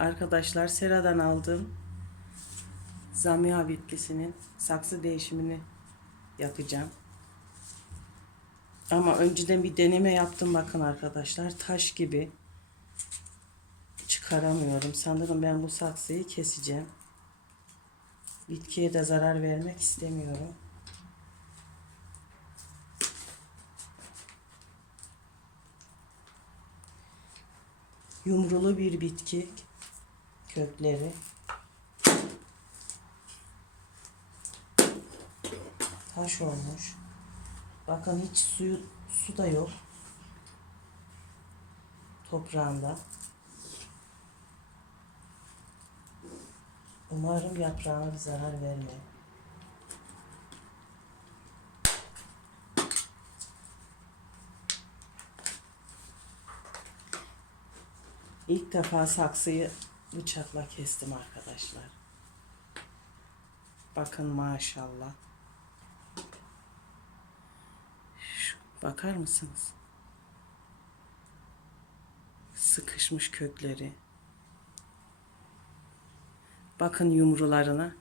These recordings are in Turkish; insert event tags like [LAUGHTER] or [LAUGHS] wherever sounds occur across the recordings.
Arkadaşlar Sera'dan aldığım Zamiha bitkisinin saksı değişimini yapacağım. Ama önceden bir deneme yaptım bakın arkadaşlar. Taş gibi çıkaramıyorum. Sanırım ben bu saksıyı keseceğim. Bitkiye de zarar vermek istemiyorum. Yumrulu bir bitki kökleri. Taş olmuş. Bakın hiç suyu su da yok. Toprağında. Umarım yaprağına bir zarar vermez. İlk defa saksıyı bıçakla kestim arkadaşlar. Bakın maşallah. Şu, bakar mısınız? Sıkışmış kökleri. Bakın yumrularına.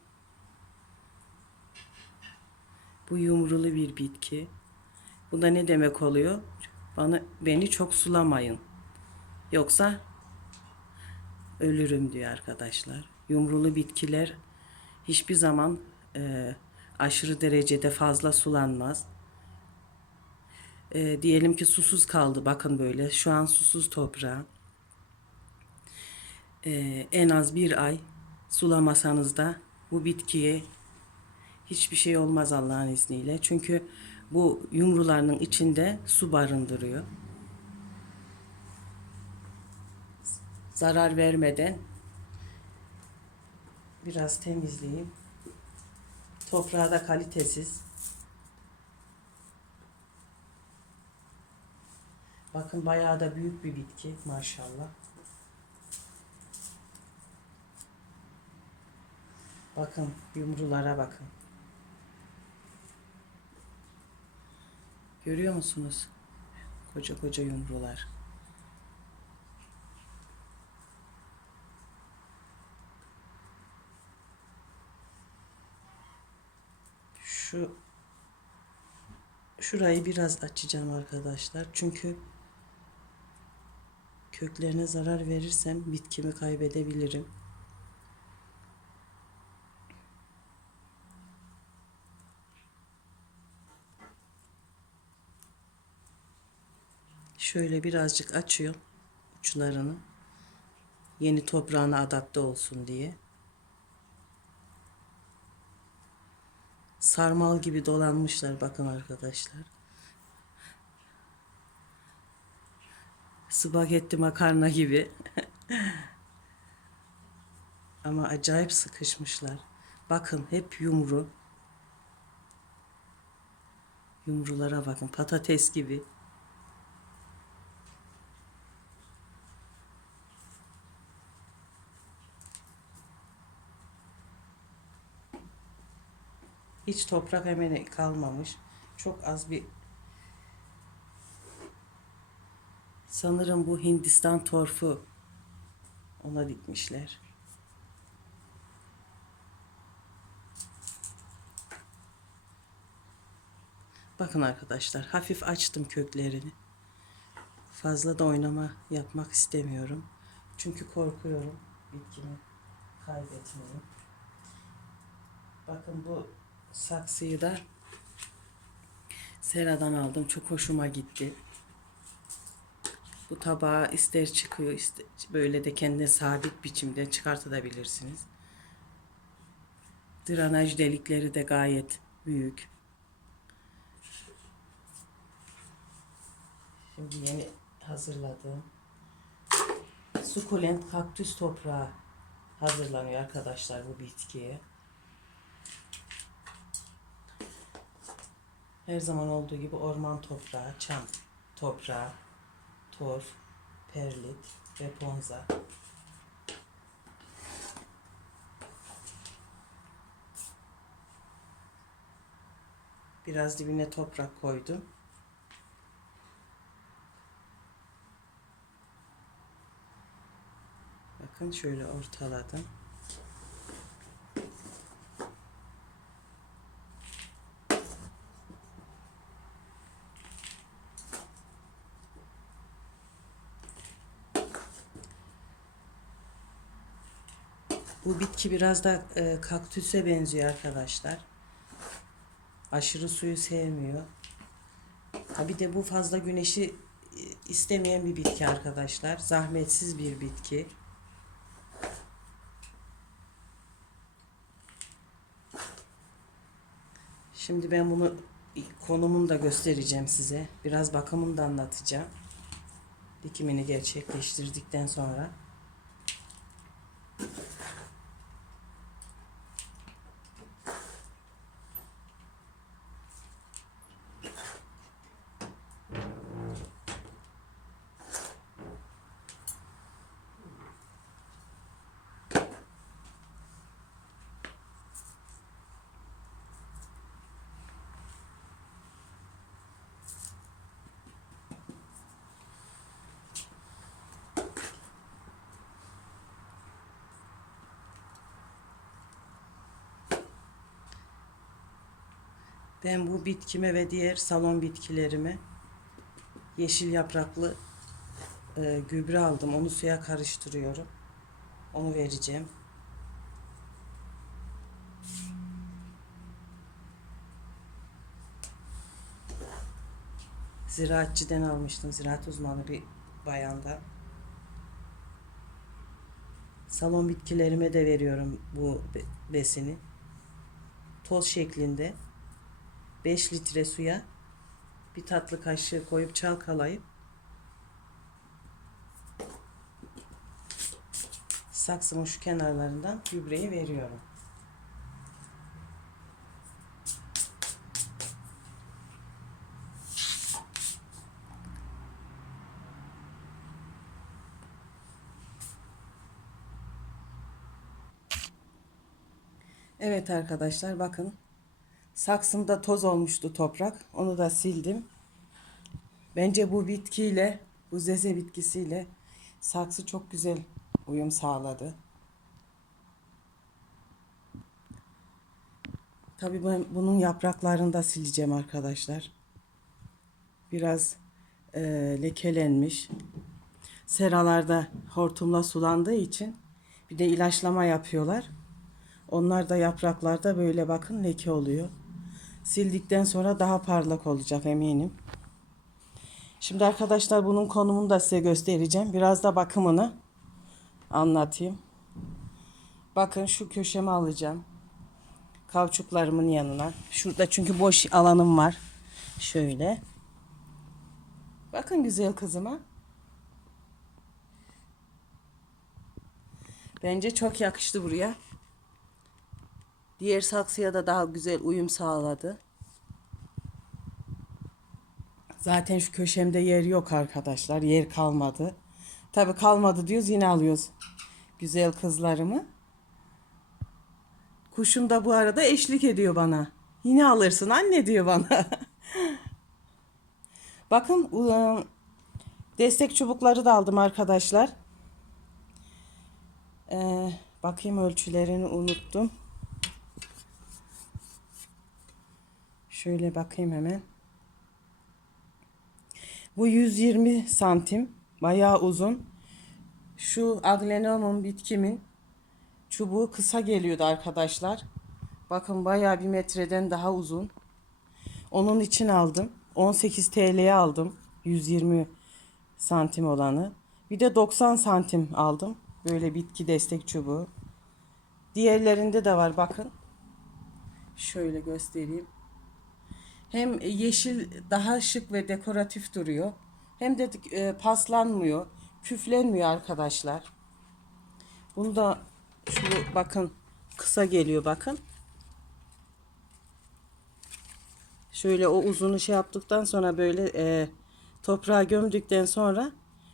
Bu yumrulu bir bitki. Bu da ne demek oluyor? Bana beni çok sulamayın. Yoksa ölürüm diyor arkadaşlar. Yumrulu bitkiler hiçbir zaman e, aşırı derecede fazla sulanmaz. E, diyelim ki susuz kaldı. Bakın böyle şu an susuz toprağı. E, en az bir ay sulamasanız da bu bitkiye hiçbir şey olmaz Allah'ın izniyle. Çünkü bu yumrularının içinde su barındırıyor. Zarar vermeden biraz temizleyeyim. Toprağı da kalitesiz. Bakın bayağı da büyük bir bitki maşallah. Bakın yumrulara bakın. Görüyor musunuz? Koca koca yumrular. Şu şurayı biraz açacağım arkadaşlar. Çünkü köklerine zarar verirsem bitkimi kaybedebilirim. Şöyle birazcık açıyorum uçlarını. Yeni toprağına adapte olsun diye. Sarmal gibi dolanmışlar bakın arkadaşlar. Spagetti makarna gibi. [LAUGHS] Ama acayip sıkışmışlar. Bakın hep yumru. Yumrulara bakın patates gibi. Hiç toprak hemen kalmamış. Çok az bir sanırım bu Hindistan torfu ona dikmişler. Bakın arkadaşlar hafif açtım köklerini. Fazla da oynama yapmak istemiyorum. Çünkü korkuyorum bitkimi kaybetmeyi. Bakın bu saksıyı da Sera'dan aldım. Çok hoşuma gitti. Bu tabağa ister çıkıyor, ister böyle de kendine sabit biçimde çıkartabilirsiniz. Drenaj delikleri de gayet büyük. Şimdi yeni hazırladığım sukulent kaktüs toprağı hazırlanıyor arkadaşlar bu bitkiye. Her zaman olduğu gibi orman toprağı, çam toprağı, torf, perlit ve ponza. Biraz dibine toprak koydum. Bakın şöyle ortaladım. Bu bitki biraz da e, kaktüse benziyor arkadaşlar. Aşırı suyu sevmiyor. Ha bir de bu fazla güneşi e, istemeyen bir bitki arkadaşlar. Zahmetsiz bir bitki. Şimdi ben bunu konumunu da göstereceğim size. Biraz bakımını da anlatacağım. Dikimini gerçekleştirdikten sonra. Ben bu bitkime ve diğer salon bitkilerime yeşil yapraklı e, gübre aldım. Onu suya karıştırıyorum. Onu vereceğim. Ziraatçiden almıştım. Ziraat uzmanı bir bayanda. Salon bitkilerime de veriyorum bu be- besini. Toz şeklinde 5 litre suya bir tatlı kaşığı koyup çalkalayıp saksımın şu kenarlarından gübreyi veriyorum. Evet arkadaşlar bakın Saksımda toz olmuştu toprak. Onu da sildim. Bence bu bitkiyle, bu zeze bitkisiyle saksı çok güzel uyum sağladı. Tabii ben bunun yapraklarını da sileceğim arkadaşlar. Biraz e, lekelenmiş. Seralarda hortumla sulandığı için bir de ilaçlama yapıyorlar. Onlar da yapraklarda böyle bakın leke oluyor. Sildikten sonra daha parlak olacak eminim. Şimdi arkadaşlar bunun konumunu da size göstereceğim. Biraz da bakımını anlatayım. Bakın şu köşemi alacağım. Kavçuklarımın yanına. Şurada çünkü boş alanım var. Şöyle. Bakın güzel kızıma. Bence çok yakıştı buraya. Diğer saksıya da daha güzel uyum sağladı. Zaten şu köşemde yer yok arkadaşlar. Yer kalmadı. Tabi kalmadı diyoruz yine alıyoruz. Güzel kızlarımı. Kuşum da bu arada eşlik ediyor bana. Yine alırsın anne diyor bana. [LAUGHS] Bakın destek çubukları da aldım arkadaşlar. Ee, bakayım ölçülerini unuttum. Şöyle bakayım hemen. Bu 120 santim. Bayağı uzun. Şu aglenonum bitkimin çubuğu kısa geliyordu arkadaşlar. Bakın bayağı bir metreden daha uzun. Onun için aldım. 18 TL'ye aldım. 120 santim olanı. Bir de 90 santim aldım. Böyle bitki destek çubuğu. Diğerlerinde de var bakın. Şöyle göstereyim. Hem yeşil daha şık ve dekoratif duruyor. Hem de e, paslanmıyor, küflenmiyor arkadaşlar. Bunu da şu bakın kısa geliyor bakın. Şöyle o uzunu şey yaptıktan sonra böyle e, toprağa gömdükten sonra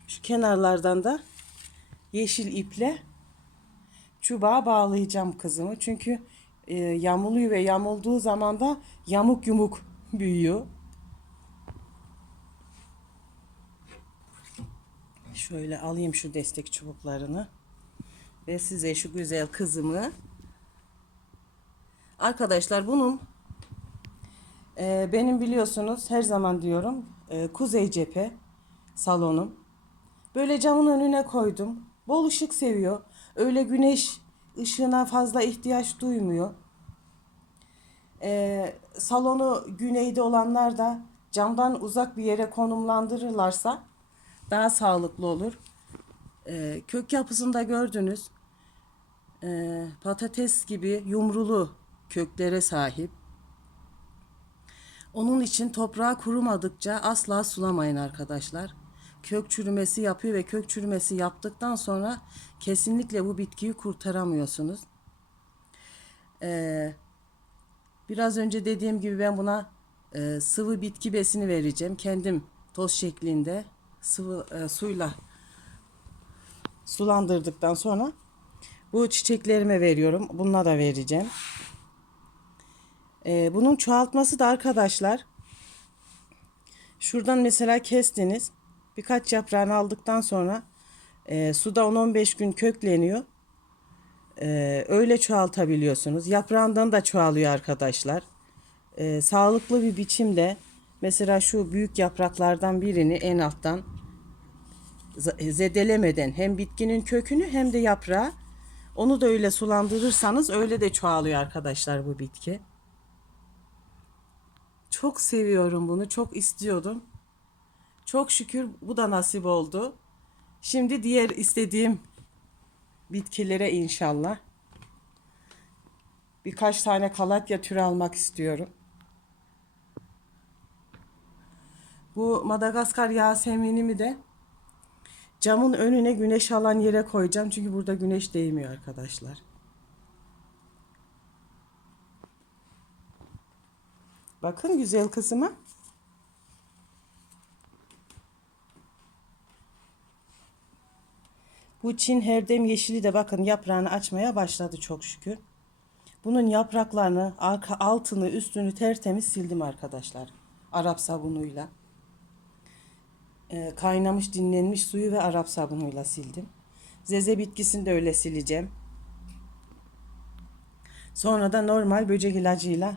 şu kenarlardan da yeşil iple çubuğa bağlayacağım kızımı. Çünkü e, yamuluyor ve yamulduğu zaman da yamuk yumuk büyüyor. Şöyle alayım şu destek çubuklarını. Ve size şu güzel kızımı. Arkadaşlar bunun e, benim biliyorsunuz her zaman diyorum e, kuzey cephe salonum. Böyle camın önüne koydum. Bol ışık seviyor. Öyle güneş ışığına fazla ihtiyaç duymuyor. Ee, salonu güneyde olanlar da camdan uzak bir yere konumlandırırlarsa daha sağlıklı olur. Ee, kök yapısında gördünüz. Ee, patates gibi yumrulu köklere sahip. Onun için toprağa kurumadıkça asla sulamayın arkadaşlar. Kök çürümesi yapıyor ve kök çürümesi yaptıktan sonra kesinlikle bu bitkiyi kurtaramıyorsunuz. Ee, biraz önce dediğim gibi ben buna e, sıvı bitki besini vereceğim. Kendim toz şeklinde sıvı e, suyla sulandırdıktan sonra bu çiçeklerime veriyorum. Bununla da vereceğim. Ee, bunun çoğaltması da arkadaşlar şuradan mesela kestiniz. Birkaç yaprağını aldıktan sonra e, suda 10-15 gün kökleniyor. E, öyle çoğaltabiliyorsunuz. Yaprağından da çoğalıyor arkadaşlar. E, sağlıklı bir biçimde mesela şu büyük yapraklardan birini en alttan zedelemeden hem bitkinin kökünü hem de yaprağı onu da öyle sulandırırsanız öyle de çoğalıyor arkadaşlar bu bitki. Çok seviyorum bunu. Çok istiyordum. Çok şükür bu da nasip oldu. Şimdi diğer istediğim bitkilere inşallah. Birkaç tane kalatya türü almak istiyorum. Bu Madagaskar Yasemin'imi de camın önüne güneş alan yere koyacağım. Çünkü burada güneş değmiyor arkadaşlar. Bakın güzel kızıma. Bu Çin herdem yeşili de bakın yaprağını açmaya başladı çok şükür. Bunun yapraklarını, altını, üstünü tertemiz sildim arkadaşlar. Arap sabunuyla. Ee, kaynamış, dinlenmiş suyu ve Arap sabunuyla sildim. Zeze bitkisini de öyle sileceğim. Sonra da normal böcek ilacıyla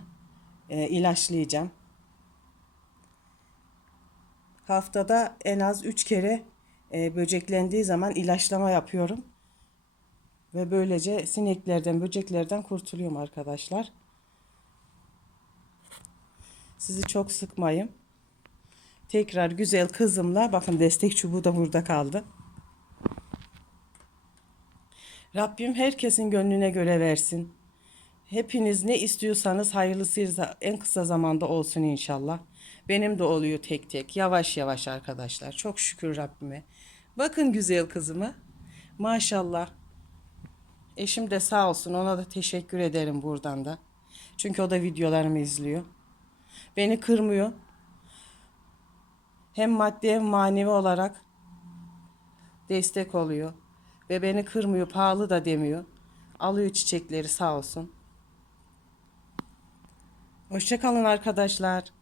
e, ilaçlayacağım. Haftada en az 3 kere e, böceklendiği zaman ilaçlama yapıyorum. Ve böylece sineklerden, böceklerden kurtuluyorum arkadaşlar. Sizi çok sıkmayayım. Tekrar güzel kızımla bakın destek çubuğu da burada kaldı. Rabbim herkesin gönlüne göre versin. Hepiniz ne istiyorsanız hayırlısıysa en kısa zamanda olsun inşallah. Benim de oluyor tek tek yavaş yavaş arkadaşlar. Çok şükür Rabbime. Bakın güzel kızımı. Maşallah. Eşim de sağ olsun ona da teşekkür ederim buradan da. Çünkü o da videolarımı izliyor. Beni kırmıyor. Hem maddi hem manevi olarak destek oluyor. Ve beni kırmıyor, pahalı da demiyor. Alıyor çiçekleri sağ olsun. Hoşçakalın arkadaşlar.